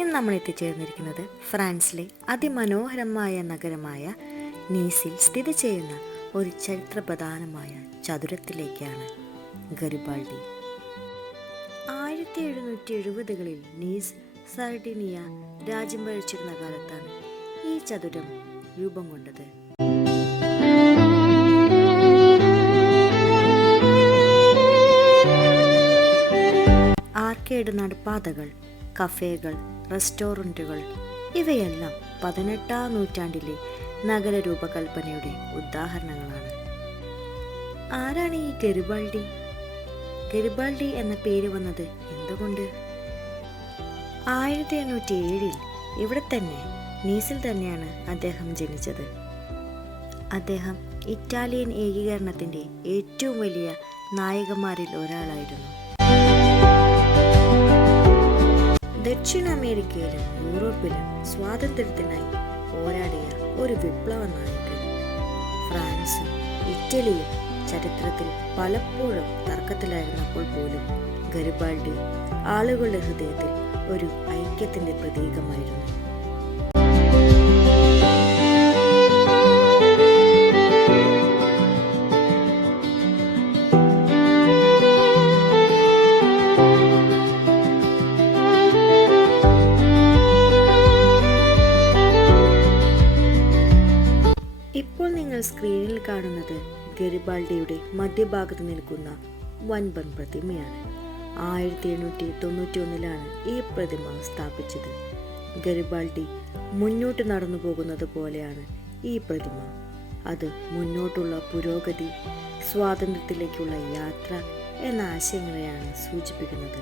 ഇന്ന് നമ്മൾ എത്തിച്ചേർന്നിരിക്കുന്നത് ഫ്രാൻസിലെ അതിമനോഹരമായ നഗരമായ നീസിൽ സ്ഥിതി ചെയ്യുന്ന ഒരു ചരിത്രപ്രധാനമായ ചതുരത്തിലേക്കാണ് ഗരിബാൾഡി. ആയിരത്തി എഴുന്നൂറ്റി എഴുപതുകളിൽ നീസ് സർഡിനിയ രാജ്യം ഭരിച്ചിരുന്ന കാലത്താണ് ഈ ചതുരം രൂപം കൊണ്ടത്. ആർക്കേഡ് നടപ്പാതകൾ കഫേകൾ റെസ്റ്റോറന്റുകൾ ഇവയെല്ലാം പതിനെട്ടാം നൂറ്റാണ്ടിലെ നഗര രൂപകൽപ്പനയുടെ ഉദാഹരണങ്ങളാണ്. ആരാണ് ഈ ഗരിബാൾഡി? ഗരിബാൾഡി എന്ന പേര് വന്നത് എന്തുകൊണ്ട്? ആയിരത്തി എണ്ണൂറ്റി ഏഴിൽ ഇവിടെ തന്നെ നീസിൽ തന്നെയാണ് അദ്ദേഹം ജനിച്ചത്. അദ്ദേഹം ഇറ്റാലിയൻ ഏകീകരണത്തിന്റെ ഏറ്റവും വലിയ നായകന്മാരിൽ ഒരാളായിരുന്നു. ദക്ഷിണ അമേരിക്കയിലും യൂറോപ്പിലും സ്വാതന്ത്ര്യത്തിനായി പോരാടിയ ഒരു വിപ്ലവ നായകൻ. ഫ്രാൻസും ഇറ്റലിയും ചരിത്രത്തിൽ പലപ്പോഴും തർക്കത്തിലായിരുന്നപ്പോൾ പോലും ഗരിബാൾഡി ആളുകളുടെ ഹൃദയത്തിൽ ഒരു ഐക്യത്തിന്റെ പ്രതീകമായിരുന്നു. ഇപ്പോൾ നിങ്ങൾ സ്ക്രീനിൽ കാണുന്നത് ഗരിബാൾഡിയുടെ മധ്യഭാഗത്ത് നിൽക്കുന്ന വൻപൻ പ്രതിമയാണ്. ആയിരത്തി എണ്ണൂറ്റി തൊണ്ണൂറ്റി ഒന്നിലാണ് ഈ പ്രതിമ സ്ഥാപിച്ചത്. ഗരിബാൾഡി മുന്നോട്ട് നടന്നു പോകുന്നത് പോലെയാണ് ഈ പ്രതിമ. അത് മുന്നോട്ടുള്ള പുരോഗതി സ്വാതന്ത്ര്യത്തിലേക്കുള്ള യാത്ര എന്ന ആശയങ്ങളെയാണ് സൂചിപ്പിക്കുന്നത്.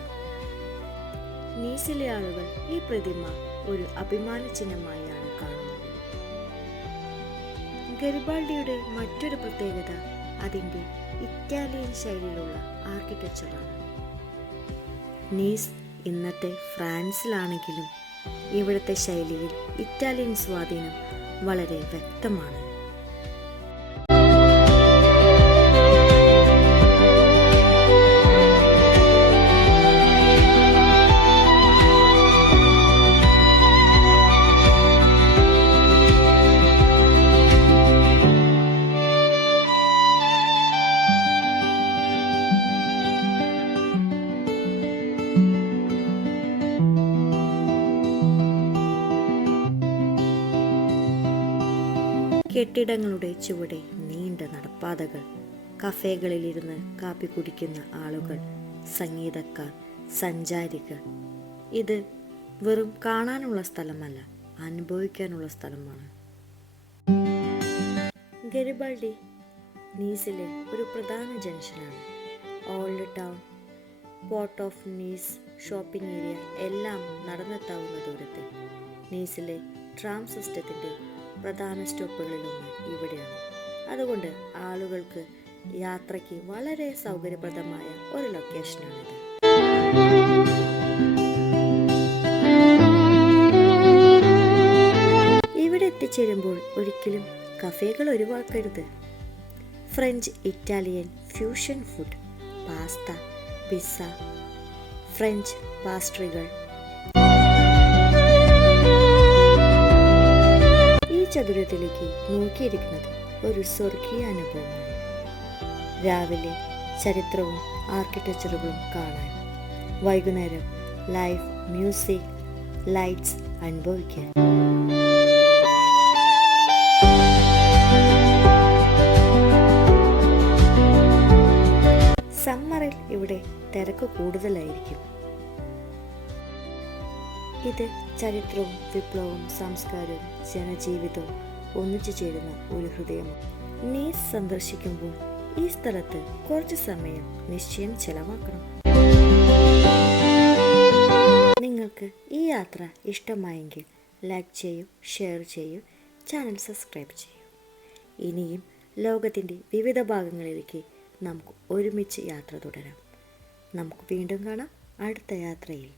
നീസിലെ ആളുകൾ ഈ പ്രതിമ ഒരു അഭിമാന ചിഹ്നമായാണ് കാണുന്നത്. ഗരിബാൾഡിയുടെ മറ്റൊരു പ്രത്യേകത അതിന്റെ ഇറ്റാലിയൻ ശൈലിയിലുള്ള ആർക്കിടെക്ചറാണ്. നീസ് ഇന്നത്തെ ഫ്രാൻസിലാണെങ്കിലും ഇവിടുത്തെ ശൈലിയിൽ ഇറ്റാലിയൻ സ്വാധീനം വളരെ വ്യക്തമാണ്. കെട്ടിടങ്ങളുടെ ചുവടെ നീണ്ട നടപ്പാതകൾ കഫേകളിലിരുന്ന് കാപ്പി കുടിക്കുന്ന ആളുകൾ സംഗീതക്കാർ സഞ്ചാരികൾ. ഇത് വെറും കാണാനുള്ള സ്ഥലമല്ല അനുഭവിക്കാനുള്ള സ്ഥലമാണ്. ഗരിബാൾഡി നീസിലെ ഒരു പ്രധാന ജംഗ്ഷനാണ്. Old town port of Nice shopping area എല്ലാം നടന്നെത്താവുന്ന ദൂരത്തിൽ. നീസിലെ ട്രാം സിസ്റ്റത്തിന്റെ പ്രധാന സ്റ്റോപ്പുകളിലൊന്ന് ഇവിടെയാണ്. അതുകൊണ്ട് ആളുകൾക്ക് യാത്രയ്ക്ക് വളരെ സൗകര്യപ്രദമായ ഒരു ലൊക്കേഷനാണിത്. ഇവിടെ എത്തിച്ചേരുമ്പോൾ ഒരിക്കലും കഫേകൾ ഒഴിവാക്കരുത്. French Italian fusion food pasta pizza French പാസ്ട്രികൾ ചതുരത്തിലേക്ക് നോക്കിയിരിക്കുന്നത് ഒരു സ്വർഗീയ അനുഭവമാണ്. രാവിലെ ചരിത്രവും ആർക്കിടെക്ചറുകളും കാണാൻ വൈകുന്നേരം ലൈഫ് മ്യൂസിക് ലൈറ്റ്സ് അനുഭവിക്കാൻ സമ്മറിൽ ഇവിടെ തിരക്ക് കൂടുതലായിരിക്കും. ഇത് ചരിത്രവും വിപ്ലവവും സംസ്കാരവും ജനജീവിതവും ഒന്നിച്ചു ചേരുന്ന ഒരു ഹൃദയമാണ്. നീ സന്ദർശിക്കുമ്പോൾ ഈ സ്ഥലത്ത് കുറച്ച് സമയം നിശ്ചയം ചെലവാക്കണം. നിങ്ങൾക്ക് ഈ യാത്ര ഇഷ്ടമായെങ്കിൽ ലൈക്ക് ചെയ്യൂ ഷെയർ ചെയ്യൂ ചാനൽ സബ്സ്ക്രൈബ് ചെയ്യൂ. ഇനിയും ലോകത്തിന്റെ വിവിധ ഭാഗങ്ങളിലേക്ക് നമുക്ക് ഒരുമിച്ച് യാത്ര തുടരാം. നമുക്ക് വീണ്ടും കാണാം അടുത്ത യാത്രയിൽ.